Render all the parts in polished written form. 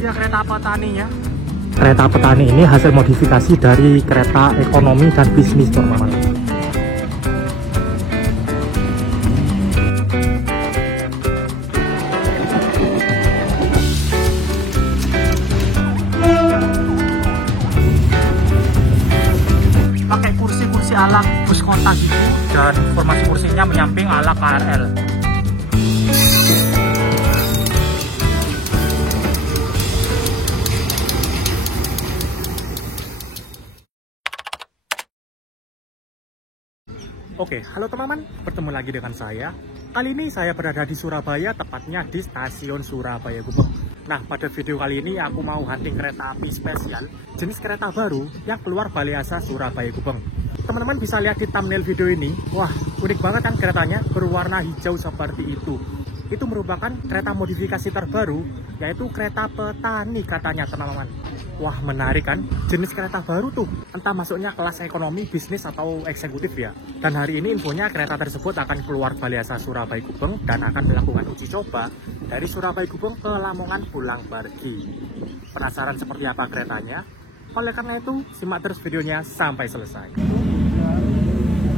dia kereta petaninya. Kereta petani ini hasil modifikasi dari kereta ekonomi dan bisnis, teman-teman. Pakai kursi-kursi ala bus kota gitu, dan formasi kursinya menyamping ala KRL. Oke, halo teman-teman, bertemu lagi dengan saya. Kali ini saya berada di Surabaya, tepatnya di stasiun Surabaya Gubeng. Nah, pada video kali ini aku mau hunting kereta api spesial, jenis kereta baru yang keluar Balai Asa Surabaya Gubeng. Teman-teman bisa lihat di thumbnail video ini, wah unik banget kan keretanya, berwarna hijau seperti itu. Itu merupakan kereta modifikasi terbaru, yaitu kereta petani katanya teman-teman. Wah menarik kan, jenis kereta baru tuh, entah masuknya kelas ekonomi, bisnis, atau eksekutif ya. Dan hari ini infonya kereta tersebut akan keluar Balai Asa Surabaya Gubeng dan akan melakukan uji coba dari Surabaya Gubeng ke Lamongan pulang pergi. Penasaran seperti apa keretanya? Oleh karena itu, simak terus videonya sampai selesai.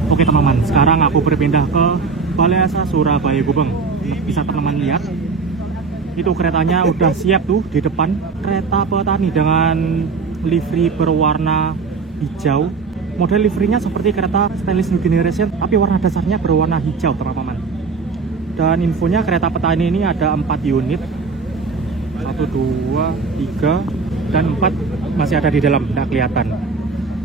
Oke teman-teman, sekarang aku berpindah ke Balai Asa Surabaya Gubeng. Bisa teman-teman lihat, itu keretanya udah siap tuh di depan. Kereta petani dengan livery berwarna hijau. Model liverynya seperti kereta stainless new generation, tapi warna dasarnya berwarna hijau teman-teman. Dan infonya kereta petani ini ada 4 unit, 1, 2, 3, dan 4 masih ada di dalam, tidak kelihatan.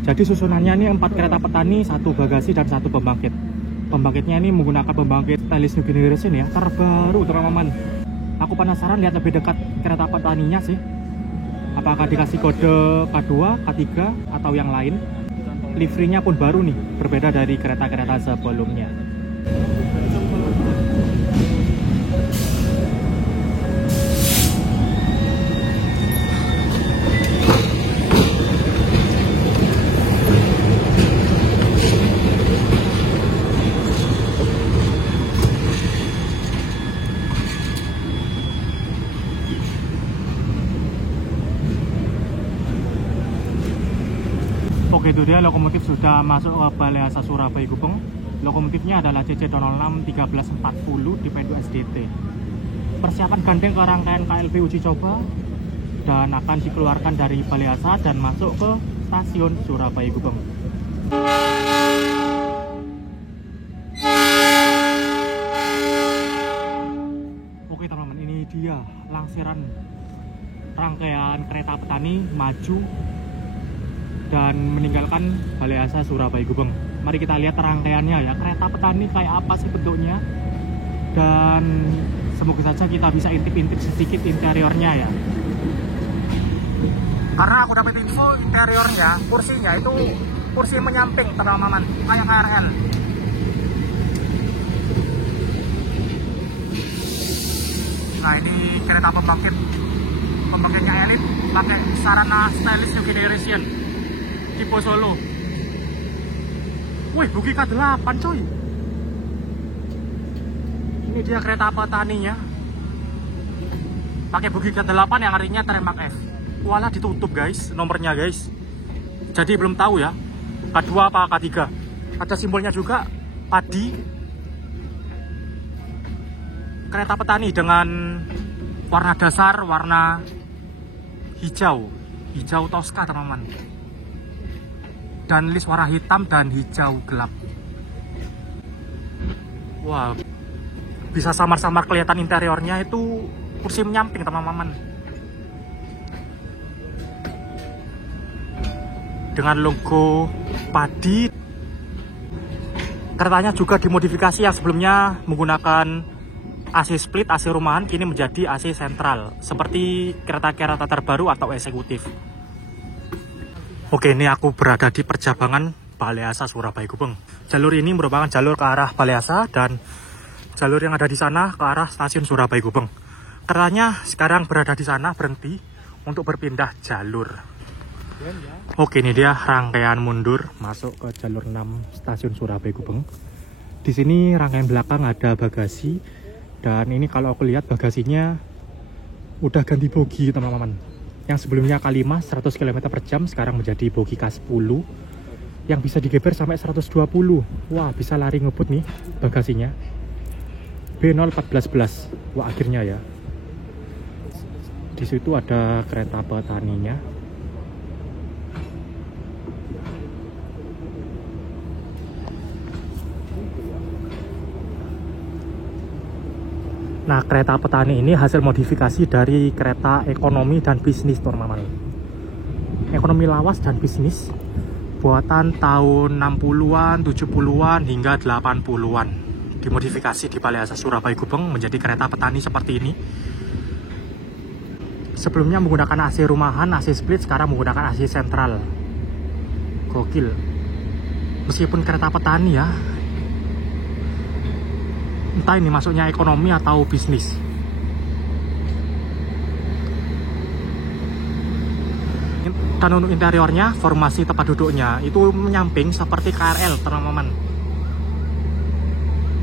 Jadi susunannya ini 4 kereta petani, 1 bagasi, dan 1 pembangkit. Pembangkitnya ini menggunakan pembangkit stainless new generation ya, terbaru teman-teman. Aku penasaran lihat lebih dekat kereta petaninya sih. Apakah dikasih kode K2, K3, atau yang lain. Liverynya pun baru nih, berbeda dari kereta-kereta sebelumnya. Oke, itu dia lokomotif sudah masuk ke Balai Asa Surabaya Gubeng. Lokomotifnya adalah CC06 1340 di P2 SDT. Persiapan gandeng ke rangkaian KLB uji coba dan akan dikeluarkan dari Balai Asa dan masuk ke stasiun Surabaya Gubeng. Oke teman-teman, ini dia langsiran rangkaian kereta petani maju dan meninggalkan Balai Asa Surabaya Gubeng. Mari kita lihat rangkaiannya ya, kereta petani kayak apa sih bentuknya, dan semoga saja kita bisa intip-intip sedikit interiornya ya. Karena aku dapat info interiornya, kursinya itu kursi menyamping teman-teman, kayak KRL. Nah ini kereta pembangkit, pembangkitnya elit, pakai sarana stainless new generation tipe Solo. Wih, buki K8 coy. Ini dia kereta petaninya, pakai buki K8 yang artinya Tremmak F. Walah, ditutup guys nomornya guys, jadi belum tahu ya K2 apa K3. Ada simbolnya juga, padi. Kereta petani dengan warna dasar warna hijau toska teman-teman, dan list warna hitam dan hijau gelap. Wah, bisa samar-samar kelihatan interiornya, itu kursi menyamping teman-teman, dengan logo padi. Keretanya juga dimodifikasi, yang sebelumnya menggunakan AC split, AC rumahan, kini menjadi AC sentral, seperti kereta-kereta terbaru atau eksekutif. Oke, ini aku berada di percabangan Balai Asa Surabaya Gubeng. Jalur ini merupakan jalur ke arah Balai Asa, dan jalur yang ada di sana ke arah stasiun Surabaya Gubeng. Keretanya sekarang berada di sana, berhenti untuk berpindah jalur. Oke, ini dia rangkaian mundur masuk ke jalur 6 stasiun Surabaya Gubeng. Di sini rangkaian belakang ada bagasi, dan ini kalau aku lihat bagasinya udah ganti bogi teman-teman. Yang sebelumnya K5 100 km per jam sekarang menjadi bogi K10 yang bisa digeber sampai 120. Wah, bisa lari ngebut nih bagasinya. B01411. Wah, akhirnya ya. Di situ ada kereta petaninya. Nah, kereta petani ini hasil modifikasi dari kereta ekonomi dan bisnis, teman-teman. Ekonomi lawas dan bisnis buatan tahun 60-an, 70-an hingga 80-an. Dimodifikasi di Balai Asas Surabaya Gubeng menjadi kereta petani seperti ini. Sebelumnya menggunakan AC rumahan, AC split, sekarang menggunakan AC sentral. Gokil. Meskipun kereta petani ya, entah ini masuknya ekonomi atau bisnis. Dan untuk interiornya, formasi tempat duduknya itu menyamping seperti KRL, teman-teman.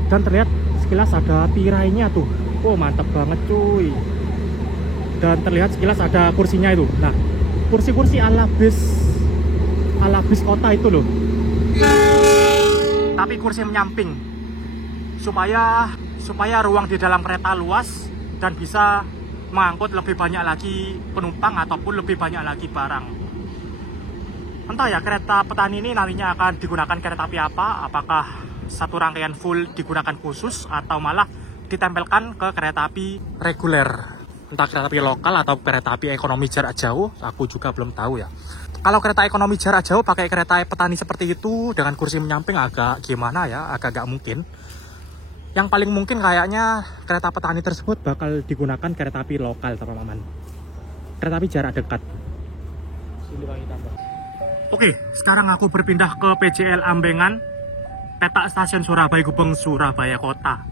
Dan terlihat sekilas ada tirainya tuh. Oh, mantap banget cuy. Dan terlihat sekilas ada kursinya itu. Nah, kursi-kursi ala bis kota itu loh. Tapi kursi menyamping supaya ruang di dalam kereta luas dan bisa mengangkut lebih banyak lagi penumpang ataupun lebih banyak lagi barang. Entah ya, kereta petani ini nantinya akan digunakan kereta api apa? Apakah satu rangkaian full digunakan khusus atau malah ditempelkan ke kereta api reguler? Entah kereta api lokal atau kereta api ekonomi jarak jauh, aku juga belum tahu ya. Kalau kereta ekonomi jarak jauh pakai kereta petani seperti itu dengan kursi menyamping agak gimana ya, agak gak mungkin. Yang paling mungkin kayaknya kereta petani tersebut bakal digunakan kereta api lokal, teman-teman. Kereta api jarak dekat. Oke, sekarang aku berpindah ke PJL Ambengan, peta stasiun Surabaya Gubeng, Surabaya Kota.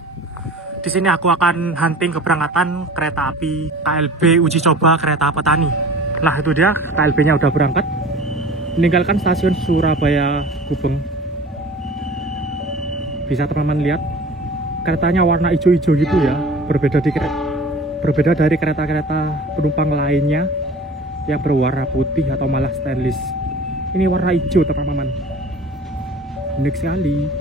Di sini aku akan hunting keberangkatan kereta api KLB uji coba kereta petani. Nah, itu dia, KLB-nya udah berangkat. Meninggalkan stasiun Surabaya Gubeng. Bisa teman-teman lihat, keretanya warna hijau-hijau gitu ya. Berbeda dari kereta-kereta penumpang lainnya yang berwarna putih atau malah stainless. Ini warna hijau, teman-teman. Unik sekali.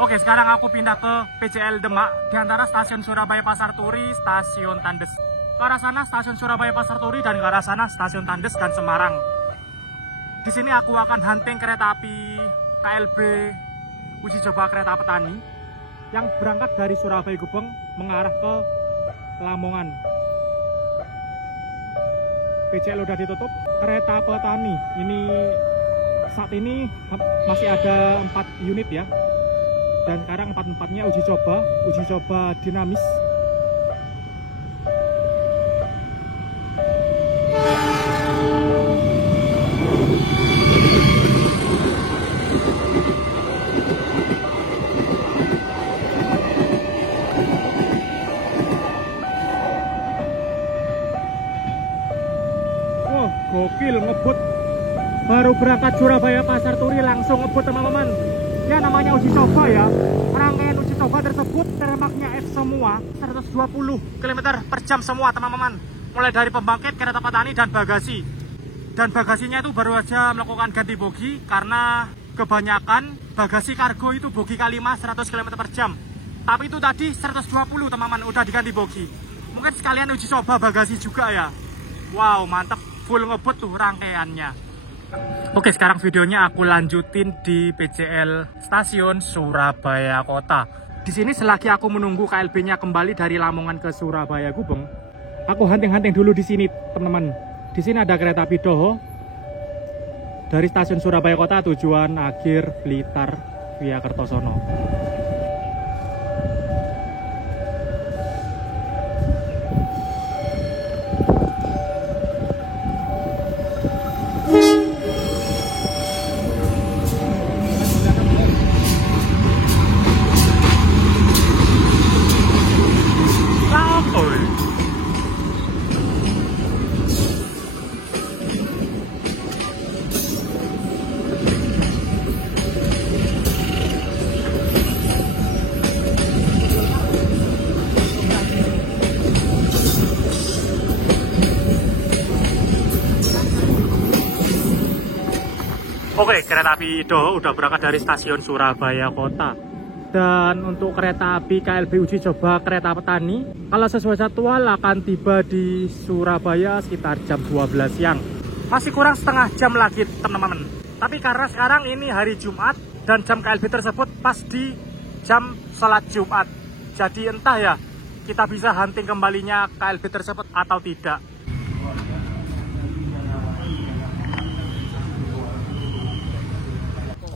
Oke, sekarang aku pindah ke PJL Demak di antara stasiun Surabaya Pasar Turi, stasiun Tandes. Ke arah sana stasiun Surabaya Pasar Turi dan ke arah sana stasiun Tandes dan Semarang. Di sini aku akan hunting kereta api KLB uji coba kereta petani yang berangkat dari Surabaya Gubeng mengarah ke Lamongan. PJL udah ditutup, kereta petani ini saat ini masih ada 4 unit ya. Dan sekarang 4-4-nya uji coba dinamis. Wah, gokil ngebut. Baru berangkat Surabaya Pasar Turi langsung ngebut, teman-teman. Ya, namanya uji coba ya. Rangkaian uji coba tersebut remaknya F semua, 120 km per jam semua, teman-teman. Mulai dari pembangkit, kereta petani, dan bagasi. Dan bagasinya itu baru aja melakukan ganti bogi karena kebanyakan bagasi kargo itu bogi K5 100 km per jam. Tapi itu tadi 120, teman-teman, udah diganti bogi. Mungkin sekalian uji coba bagasi juga ya. Wow, mantap, full ngebut tuh rangkaiannya. Oke, sekarang videonya aku lanjutin di PJL Stasiun Surabaya Kota. Di sini selagi aku menunggu KLB-nya kembali dari Lamongan ke Surabaya Gubeng, Aku hunting-hunting dulu di sini, teman-teman. Di sini ada kereta api Doho dari stasiun Surabaya Kota tujuan akhir Blitar via Kertosono. Oke, kereta api Doho udah berangkat dari stasiun Surabaya Kota. Dan untuk kereta api KLB uji coba kereta petani, kalau sesuai jadwal akan tiba di Surabaya sekitar jam 12 siang. Masih kurang setengah jam lagi, teman-teman. Tapi karena sekarang ini hari Jumat dan jam KLB tersebut pas di jam sholat Jumat. Jadi entah ya, kita bisa hunting kembalinya KLB tersebut atau tidak.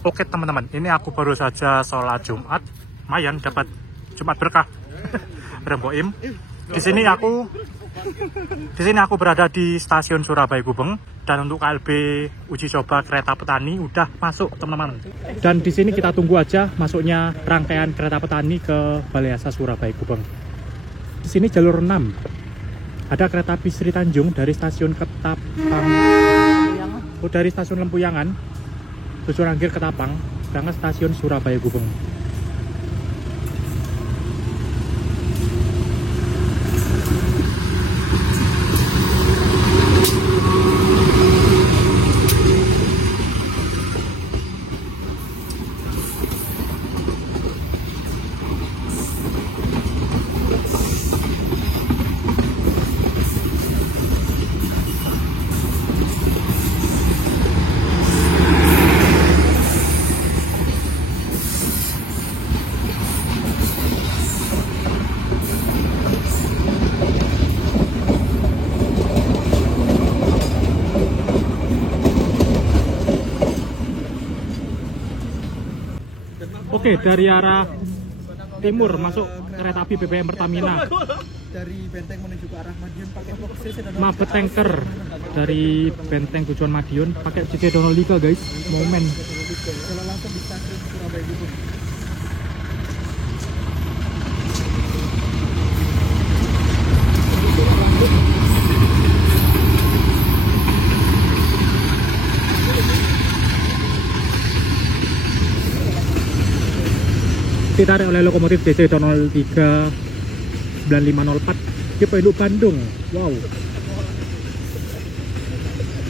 Oke teman-teman, ini aku baru saja sholat Jumat, lumayan dapat Jumat berkah. Remboim. Di sini aku berada di stasiun Surabaya Gubeng dan untuk KLB uji coba kereta petani udah masuk teman-teman. Dan di sini kita tunggu aja masuknya rangkaian kereta petani ke Balai Asa Surabaya Gubeng. Di sini jalur 6. Ada kereta api Sri Tanjung dari stasiun Ketapang. Dari stasiun Lempuyangan. Tujuan akhir Ketapang, berangkat stasiun Surabaya Gubeng. Oke, dari arah timur masuk kereta api BBM Pertamina. Dari Benteng menuju ke arah Madiun pakai Mabet Tanker dari Benteng tujuan Madiun pakai CC Donolika guys, momen. Kalau langsung di stasiun Surabaya Gubeng. Ditarik oleh lokomotif DC 03 9504 di Penduk Bandung. Wow,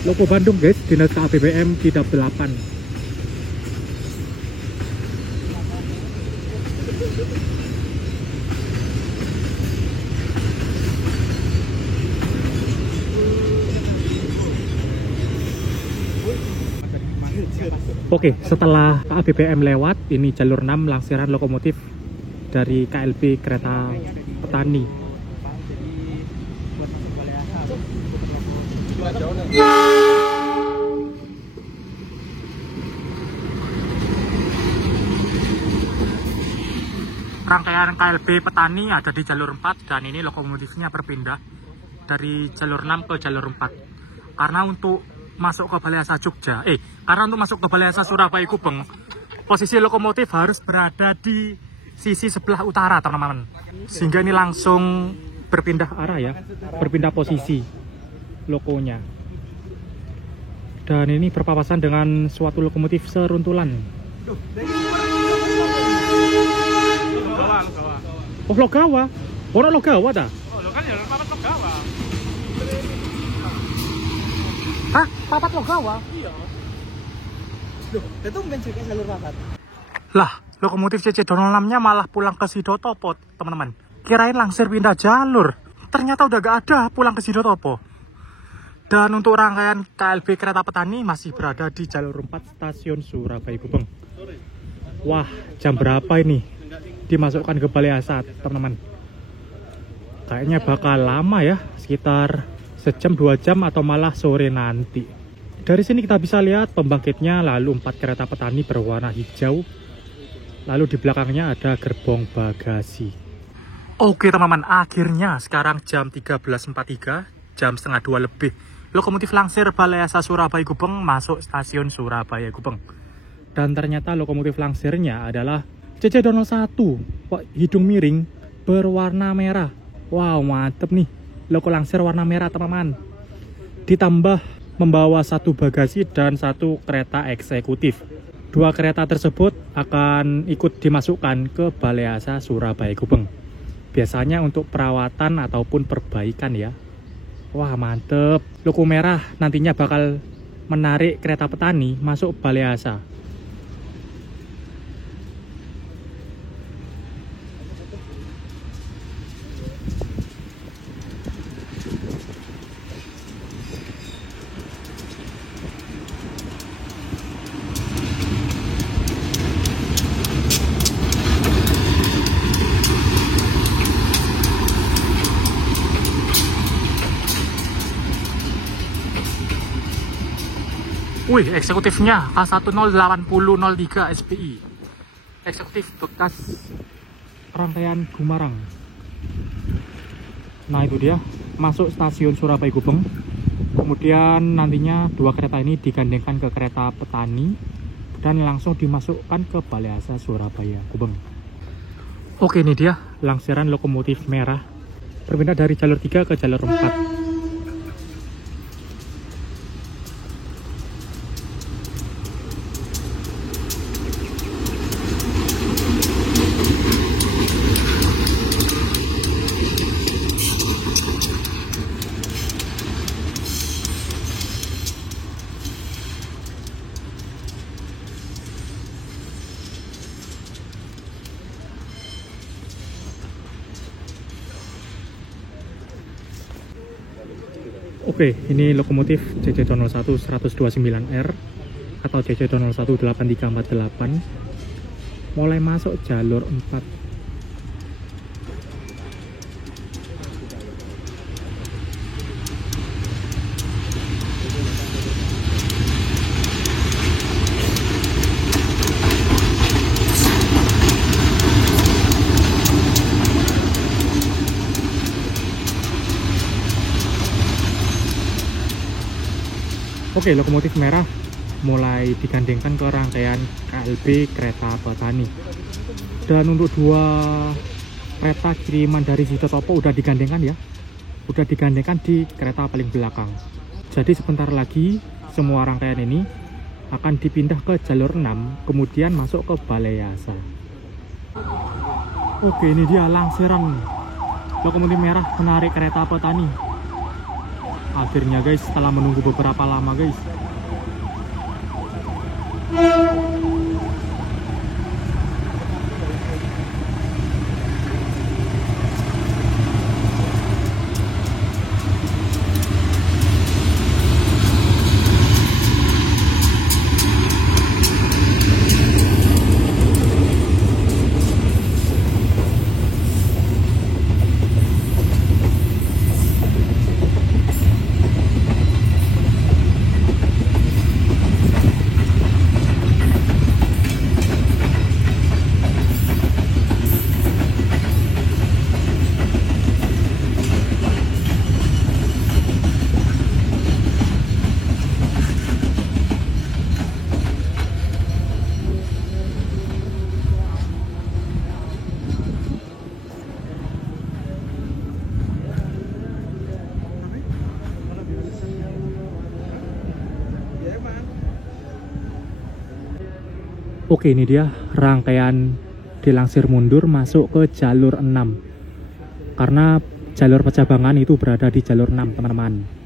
Loko Bandung guys, Dinas KABBM Kidap 8. Oke, setelah KABBM lewat, ini jalur 6 langsiran lokomotif dari KLB Kereta Petani. Rangkaian KLB Petani ada di jalur 4 dan ini lokomotifnya berpindah dari jalur 6 ke jalur 4. Karena untuk masuk ke Balai Asa Jogja, karena untuk masuk ke Balai Asa Surabaya Gubeng, posisi lokomotif harus berada di sisi sebelah utara teman-teman, sehingga ini langsung berpindah arah ya, berpindah posisi lokonya. Dan ini berpapasan dengan suatu lokomotif seruntulan. Oh, Logawa. Ono Logawa dah. Oh, lo kan ya papat Logawa. Hah? Papat Logawa? Iya. Loh, itu bukan juga jalur papat. Lah, lokomotif CC 06-nya malah pulang ke Sidotopo, teman-teman. Kirain langsir pindah jalur. Ternyata udah gak ada pulang ke Sidotopo. Dan untuk rangkaian KLB Kereta Petani masih berada di jalur 4 stasiun Surabaya Gubeng. Wah, jam berapa ini dimasukkan ke Balai Asa, teman-teman? Kayaknya bakal lama ya sekitar sejam 2 jam atau malah sore nanti. Dari sini kita bisa lihat pembangkitnya, lalu 4 kereta petani berwarna hijau, lalu di belakangnya ada gerbong bagasi. Oke teman-teman, akhirnya sekarang jam 13.43, jam setengah 2 lebih, lokomotif Langsir Balai Asa Surabaya Gubeng masuk stasiun Surabaya Gubeng. Dan ternyata lokomotif Langsirnya adalah CC201, hidung miring berwarna merah. Wow, mantep nih, loko Langsir warna merah teman-teman. Ditambah membawa 1 bagasi dan 1 kereta eksekutif. 2 kereta tersebut akan ikut dimasukkan ke Balai Asa Surabaya Gubeng. Biasanya untuk perawatan ataupun perbaikan ya. Wah mantep, loko merah nantinya bakal menarik kereta petani masuk Balai Asa. Wih, eksekutifnya K108003 SPI. Eksekutif bekas rangkaian Gumarang. Nah itu dia, masuk stasiun Surabaya Gubeng. Kemudian nantinya 2 kereta ini digandengkan ke kereta petani dan langsung dimasukkan ke Balai Asa Surabaya Gubeng. Oke, ini dia langsiran lokomotif merah berpindah dari jalur 3 ke jalur 4. Oke, ini lokomotif CC201 129R atau CC201 8348 mulai masuk jalur 4. Oke, lokomotif merah mulai digandengkan ke rangkaian KLB kereta petani. Dan untuk 2 kereta kiriman dari Sito Topo udah digandengkan ya. Udah digandengkan di kereta paling belakang. Jadi sebentar lagi semua rangkaian ini akan dipindah ke jalur 6, kemudian masuk ke Balai Asa. Oke, ini dia langsiran lokomotif merah menarik kereta petani. Akhirnya guys, setelah menunggu beberapa lama guys. Oke, ini dia rangkaian dilangsir mundur masuk ke jalur 6. Karena jalur Pecabangan itu berada di jalur 6, teman-teman.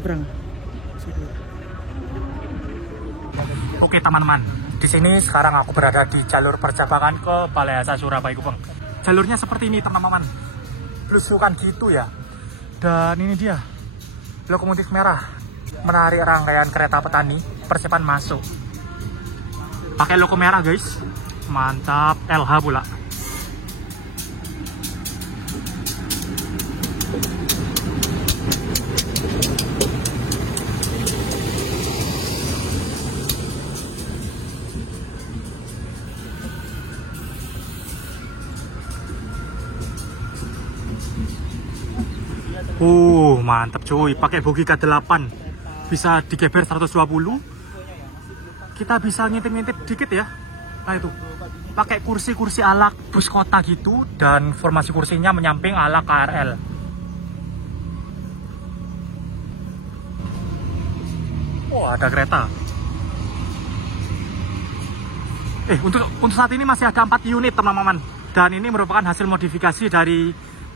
Nyebrang. Oke teman-teman, di sini sekarang aku berada di jalur percabangan ke Balai Asa Surabaya Gubeng. Jalurnya seperti ini teman-teman, belusukan gitu ya. Dan ini dia, lokomotif merah menarik rangkaian kereta petani, persiapan masuk. Pakai logo merah guys, mantap, LH pula. Mantap cuy, pakai bogi K8 bisa digeber 120. Kita bisa ngintip-ngintip dikit ya. Nah itu, pakai kursi-kursi ala bus kota gitu, dan formasi kursinya menyamping ala KRL. Oh, ada kereta. Untuk saat ini masih ada 4 unit teman-teman, dan ini merupakan hasil modifikasi dari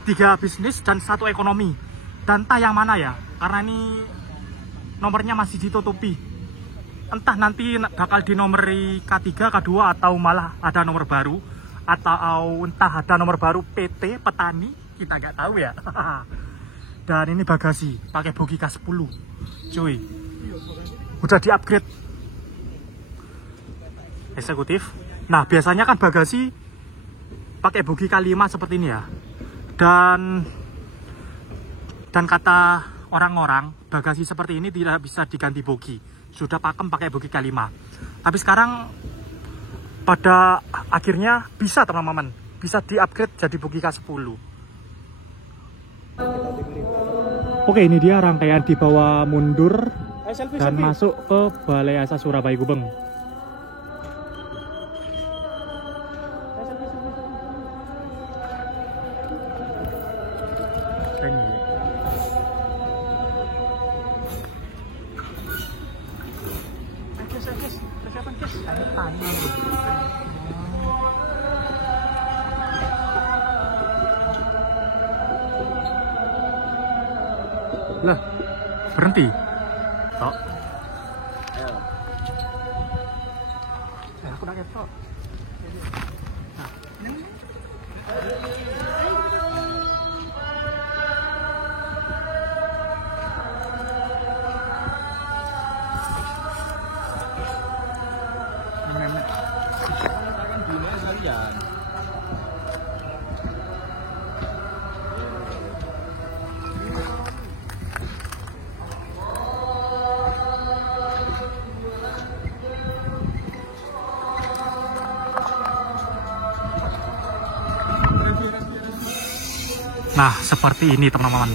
3 bisnis dan 1 ekonomi. Dan entah yang mana ya, karena ini nomornya masih ditutupi. Entah nanti bakal dinomori K3, K2, atau malah ada nomor baru, atau entah ada nomor baru PT Petani, kita nggak tahu ya. Dan ini bagasi pakai bogi K10 cuy, udah di upgrade eksekutif. Nah biasanya kan bagasi pakai bogi K5 seperti ini ya. Dan kata orang-orang, bagasi seperti ini tidak bisa diganti bogi. Sudah pakem pakai bogi K5. Tapi sekarang pada akhirnya bisa teman-teman, bisa di-upgrade jadi bogi K10. Oke, ini dia rangkaian dibawa mundur dan masuk ke Balai Asa Surabaya Gubeng. Lah, berhenti. Tok. Ayo. Aku nak ketok. Nah, seperti ini teman-teman.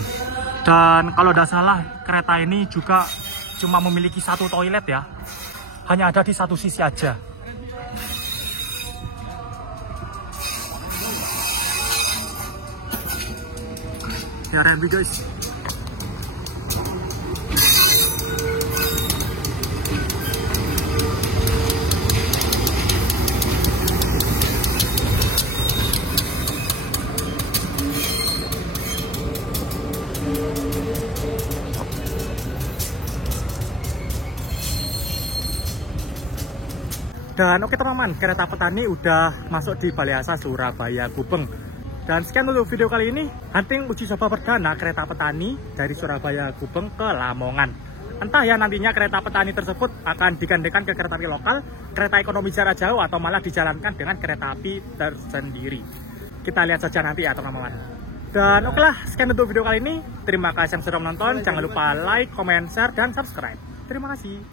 Dan kalau tidak salah, kereta ini juga cuma memiliki 1 toilet ya. Hanya ada di 1 sisi aja. Ya, Rembi guys. Dan oke teman-teman, kereta petani udah masuk di Balai Asa Surabaya Gubeng. Dan sekian untuk video kali ini, hunting uji coba perdana kereta petani dari Surabaya Gubeng ke Lamongan. Entah ya nantinya kereta petani tersebut akan digantikan ke kereta api lokal, kereta ekonomi jarak jauh, atau malah dijalankan dengan kereta api tersendiri. Kita lihat saja nanti ya teman-teman. Dan oke lah, sekian untuk video kali ini. Terima kasih yang sudah menonton. Jangan lupa like, comment, share, dan subscribe. Terima kasih.